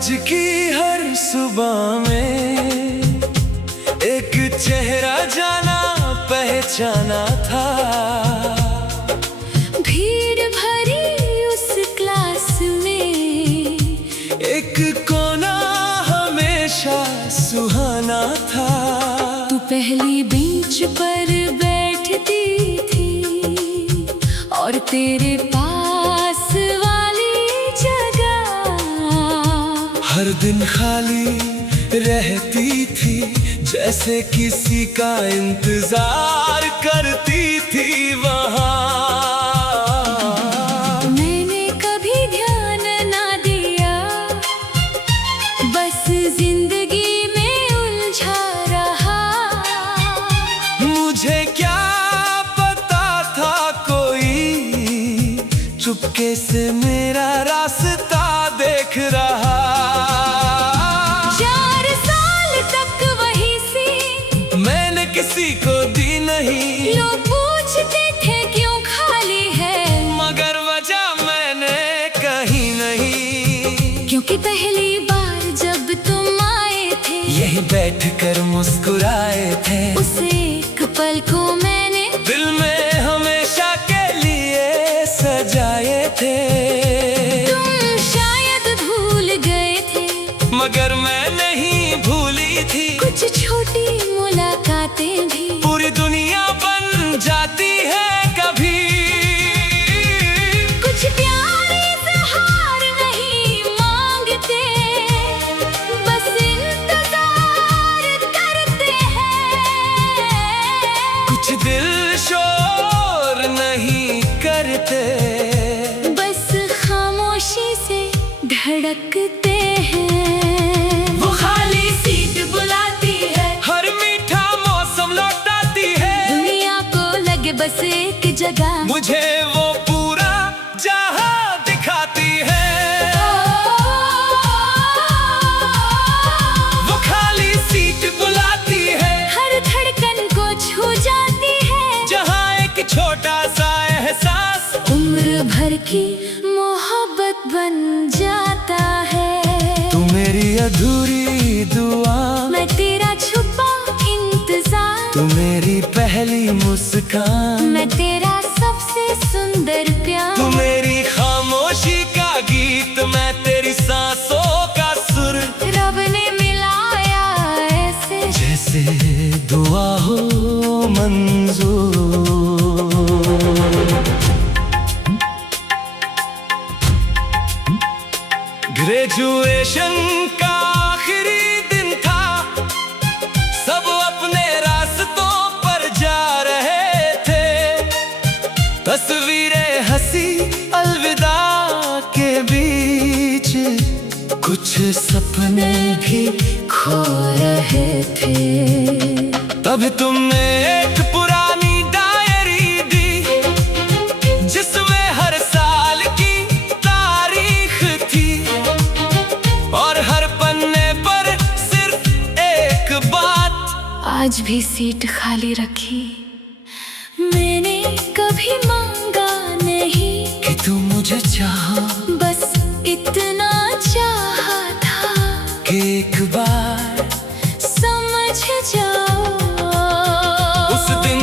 College की हर सुबह में एक चेहरा जाना पहचाना था। भीड़ भरी उस क्लास में एक कोना हमेशा सुहाना था। तू पहली बेंच पर बैठती थी और तेरे पास वाली जगह हर दिन खाली रहती थी, जैसे किसी का इंतजार करती थी वहाँ। मैंने कभी ध्यान ना दिया, बस जिंदगी में उलझा रहा। मुझे क्या पता था कोई चुपके से मेरा रास्ता देख रहा। 4 साल तक वही सी मैंने किसी को दी नहीं। लोग पूछते थे क्यों खाली है, मगर वजह मैंने कही नहीं। क्योंकि पहली बार जब तुम आए थे, यही बैठकर मुस्कुराए थे। उस एक पल को मैंने दिल में हमेशा के लिए सजाए थे। तुम शायद भूल गए थे, मगर मैं नहीं भूली थी। कुछ छोटी मुलाकातें भी पूरी दुनिया बन जाती है कभी। कुछ प्यार इज़हार नहीं मांगते, बस इंतजार करते हैं। कुछ दिल शोर नहीं करते, बस खामोशी से धड़कते हैं। वो खाली सीट बुलाती है, हर मीठा मौसम लौटाती है। दुनिया को लगे बस एक जगह, मुझे वो पूरा जहां दिखाती है। वो खाली सीट बुलाती है, हर धड़कन को छू जाती है। जहां एक छोटा सा एहसास उम्र भर की मोहब्बत बन जाता है। तू मेरी अधूरी दुआ, मैं तेरा छुपा इंतजार, तू मेरी पहली मुस्कान, मैं तेरा सबसे सुंदर प्यार। तू मेरी खामोशी का गीत, मैं तेरी सांसों का सुर। रब ने मिलाया ऐसे, जैसे दुआ हो मंजूर। ग्रेजुएशन का आखिरी दिन था, सब अपने रास्तों पर जा रहे थे। तस्वीरें हंसी अलविदा के बीच, कुछ सपने भी खो रहे थे। तब तुमने एक पुरानी डायरी दी, जिसमें हर साल की तारीख थी, और हर पन्ने पर सिर्फ एक बात। आज भी सीट खाली रखी। मैंने कभी मांगा नहीं कि तू मुझे चाहो, बस इतना चाहा था कि एक बार समझ जाओ। उस दिन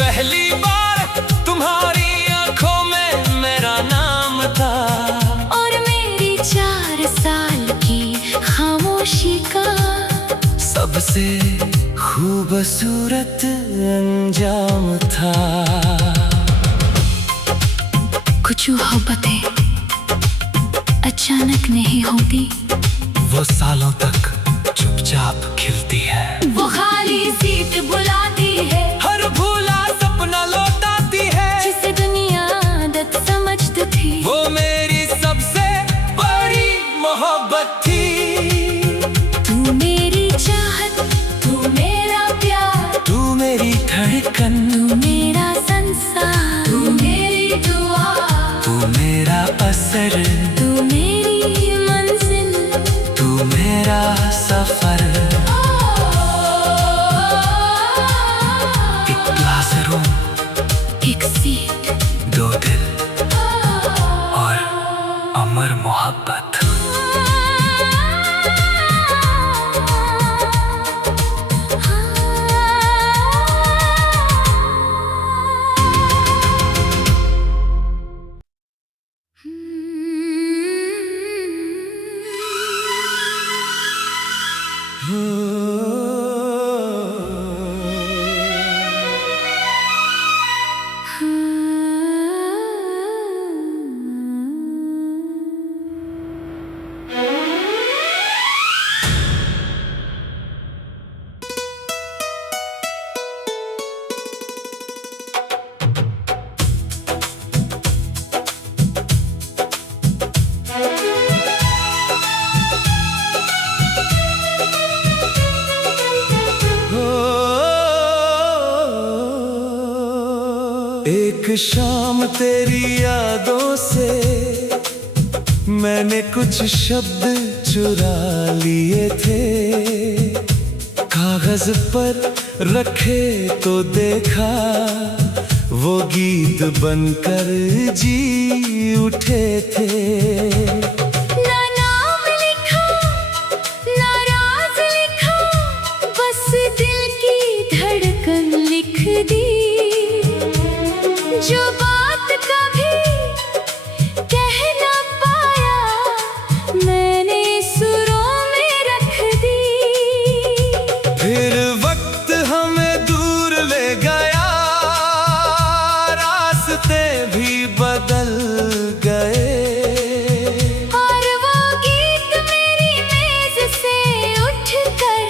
पहली बार तुम्हारी आंखों में मेरा नाम था, और मेरी 4 साल की खामोशी का सबसे खूबसूरत अंजाम था। कुछ मोहब्बतें अचानक नहीं होती, वो सालों तक चुपचाप खिलती है। वो खाली सीट बुलाती है, हर भूला सपना लौटाती है, जिसे दुनिया आदत समझती थी। वो मेरी सबसे बड़ी मोहब्बत थी। तू मेरी चाहत, तू मेरा प्यार, तू मेरी धड़कन, तू मेरा संसार, तू मेरी दुआ, तू मेरा असर, तू मेरी मंजिल, तू मेरा सफर। एक क्लासरूम, एक सीट, 2 दिल और अमर मोहब्बत। शाम तेरी यादों से मैंने कुछ शब्द चुरा लिए थे, कागज पर रखे तो देखा वो गीत बनकर जी उठे थे। ना नाम लिखा ना राज लिखा, बस दिल की धड़कन लिख दी। जो बात कभी कह ना पाया मैंने सुरों में रख दी। फिर वक्त हमें दूर ले गया, रास्ते भी बदल गए, और वो गीत मेरी मेज से उठकर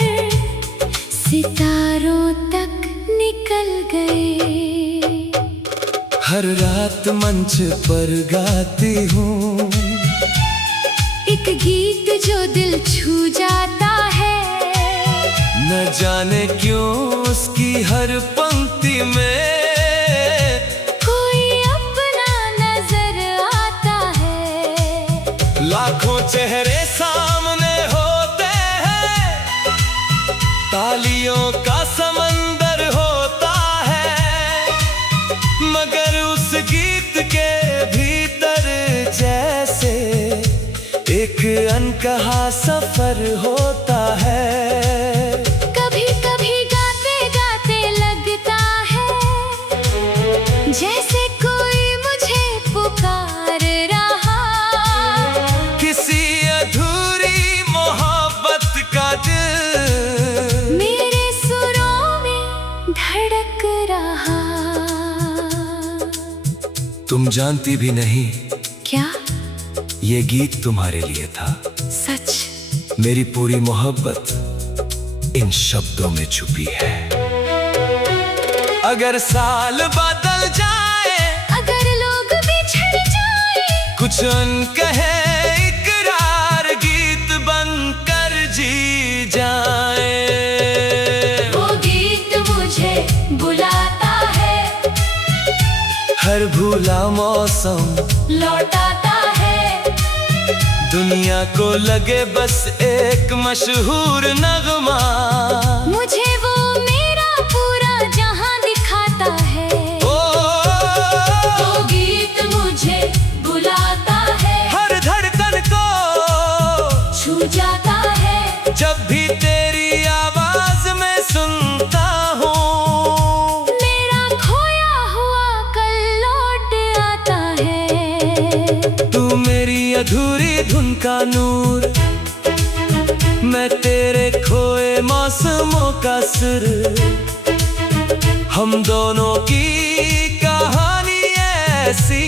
सितारों तक निकल गए। हर रात मंच पर गाती हूँ एक गीत जो दिल छू जाता है, न जाने क्यों उसकी हर पंक्ति में कोई अपना नजर आता है। लाखों चेहरे सामने होते हैं, तालियों का समंदर होता है, मगर उस गीत के भीतर जैसे एक अनकहा सफर होता है। कभी कभी गाते गाते लगता है जैसे कोई मुझे पुकार रहा, किसी अधूरी मोहब्बत का दिल मेरे सुरों में धड़क रहा। तुम जानती भी नहीं क्या ये गीत तुम्हारे लिए था। सच? मेरी पूरी मोहब्बत इन शब्दों में छुपी है। अगर साल बदल जाए, अगर लोग बिछड़ जाए, कुछ अनकहे इकरार गीत बनकर जी जाए। वो गीत मुझे बुलाता है, हर भूला मौसम लौटाता है। दुनिया को लगे बस एक मशहूर नगमा, मुझे वो मेरा पूरा जहां दिखाता है। वो गीत मुझे बुलाता है, हर धड़कन को छू जाता है। जब भी तेरी आवाज में सुनता हूँ, मेरा खोया हुआ कल लौट आता है। तू मेरी अधूरी धुन का नूर, मैं तेरे खोए मौसमों का सुर, हम दोनों की कहानी ऐसी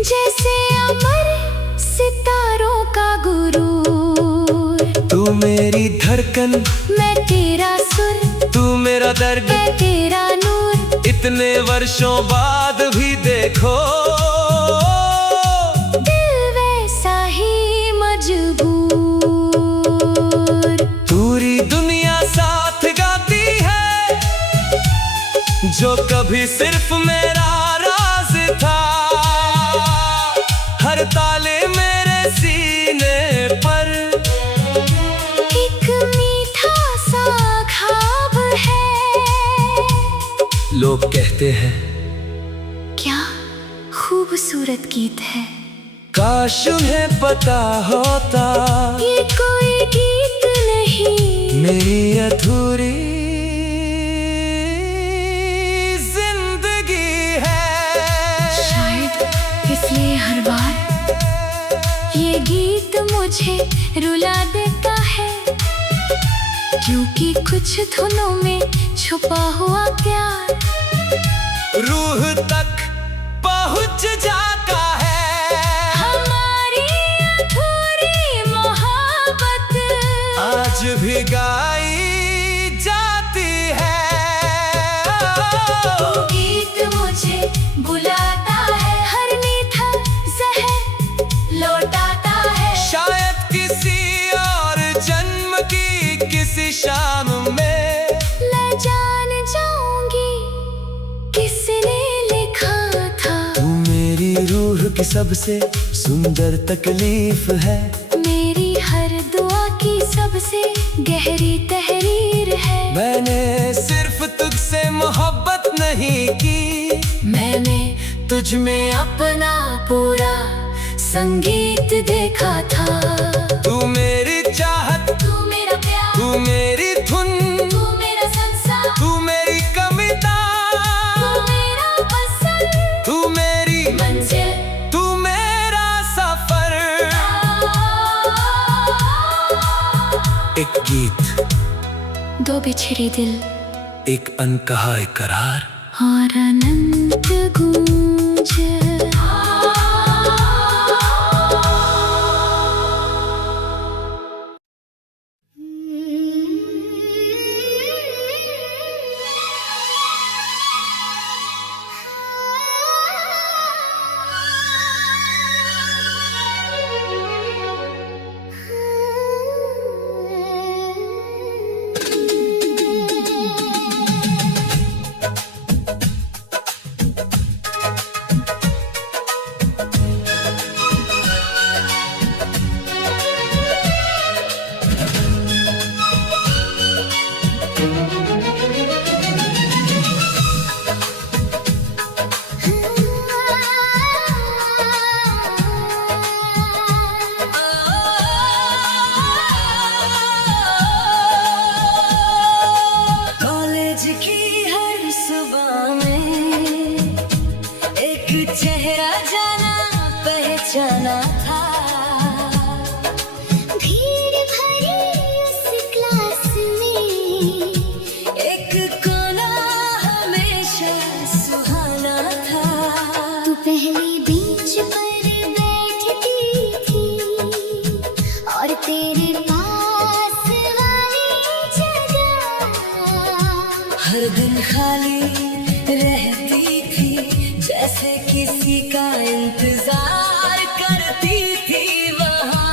जैसे अमर सितारों का गुरूर। तू मेरी धड़कन, मैं तेरा सुर, तू मेरा दर्द, मैं तेरा नूर। इतने वर्षों बाद भी देखो दिल वैसा ही मजबूर। पूरी दुनिया साथ गाती है, जो कभी सिर्फ मेरा राज था। हर ताले मेरे सीने पर एक मीठा सा ख्वाब है। लोग कहते हैं क्या खूबसूरत गीत है। काश उन्हें पता होता ये कोई गीत नहीं, मेरी अधूरी जिंदगी है। शायद इसलिए हर बार ये गीत मुझे रुला देता है, क्योंकि कुछ धुनों में छुपा हुआ प्यार रूह तक पहुंच जाता है। हमारी अधूरी मोहब्बत आज भी गाई जाती है। वो गीत मुझे बुलाता है, हर मीठा जहर लौटाता है। शायद किसी और जन्म की किसी शाम में मैं जान जाऊंगी किसने लिखा की सबसे सुंदर तकलीफ है, मेरी हर दुआ की सबसे गहरी तहरीर है। मैंने सिर्फ तुझसे मोहब्बत नहीं की, मैंने तुझ में अपना पूरा संगीत देखा था। तू मेरी चाहत, तू मेरा प्यार, तू मेरी धुन, तू मेरा संसार, तू मेरी कविता, तू मेरा पसंद, तू मेरी मंजिल, तू मेरा सफर। एक गीत, दो बिछड़े दिल, एक अनकहा इकरार, और अनंत गूंज। चेहरा जाना पहचाना था, भीड़ भरी उस क्लास में एक कोना हमेशा सुहाना था। तू पहली बेंच पर बैठती थी और तेरे पास वाली जगह हर दिन खाली रहती थी, जैसे किसी का इंतजार करती थी वहाँ।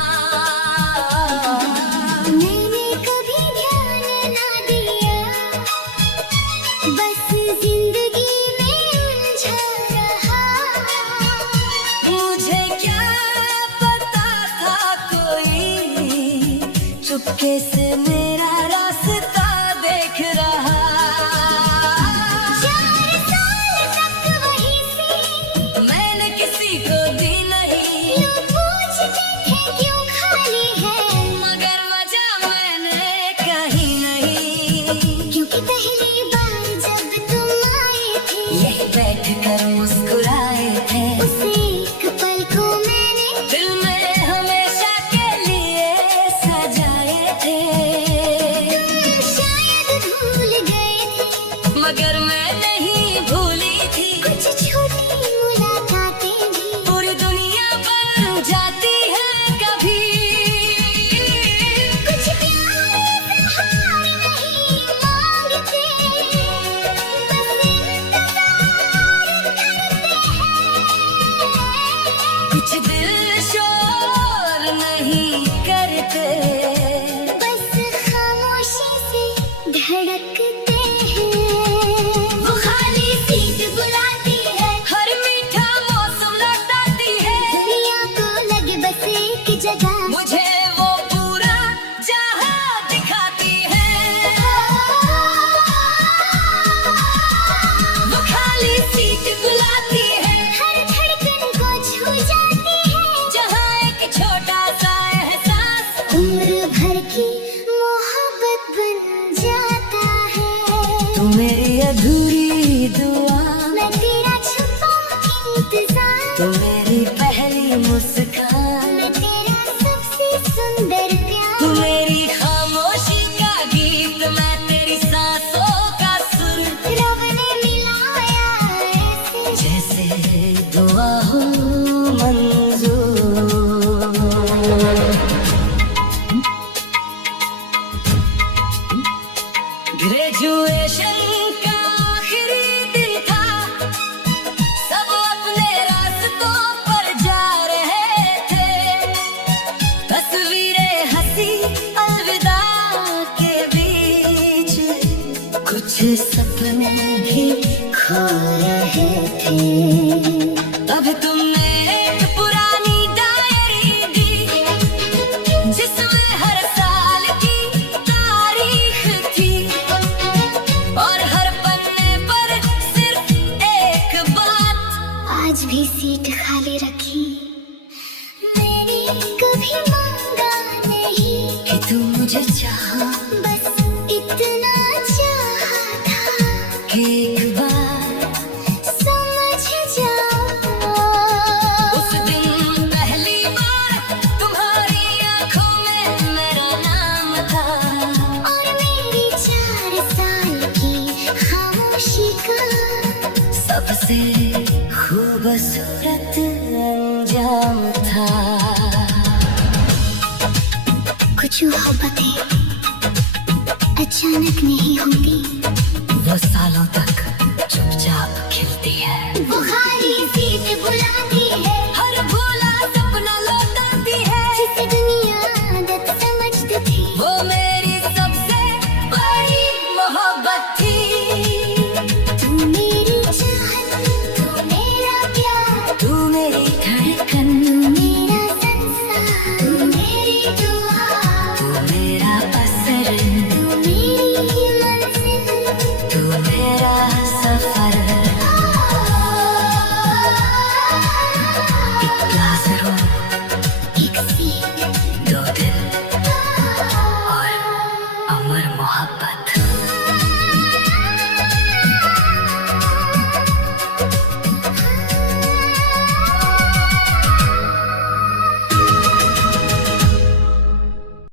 मैंने कभी ध्यान ना दिया, बस जिंदगी में उलझा रहा। मुझे क्या पता था कोई चुपके से मेरा रास्ता देख रहा। बैठकर मुस्कुराए थे, उस एक पल को मैंने दिल में हमेशा के लिए सजाए थे। तुम शायद भूल गए थे, मगर मैं नहीं भूली थी। कुछ छोटी मुलाकातें भी पूरी दुनिया बन जाती है कभी। कुछ प्यार इज़हार नहीं मांगते, कुछ दिल शोर नहीं करते, बस खामोशी से धड़कते हैं। वो खाली सीट बुलाती है, हर मीठा मौसम लौटाती है। दुनिया को लगे बस एक जगह, मुझे वो पूरा जहां दिखाती है। वो खाली सीट बुलाती है, हर धड़कन को छू जाती है। जहां एक छोटा सा एहसास उम्र भर की मोहब्बत बन जाता है। तू मेरी अधूरी दुआ, मैं तेरा छुपा इंतजार, तू मेरी पहली मुस्कान, मैं तेरा सबसे सुंदर प्यार। तू मेरी खामोशी का गीत, मैं तेरी सांसों का सुर। रब ने मिलाया ऐसे, जैसे दुआ हो मंजूर। ग्रेजुएशन का आखिरी दिन था, सब अपने रास्तों पर जा रहे थे। तस्वीरें हंसी अलविदा के बीच, कुछ सपने भी खो रहे थे। तब तुमने एक जो मोहब्बतें अचानक नहीं होती, वो सालों तक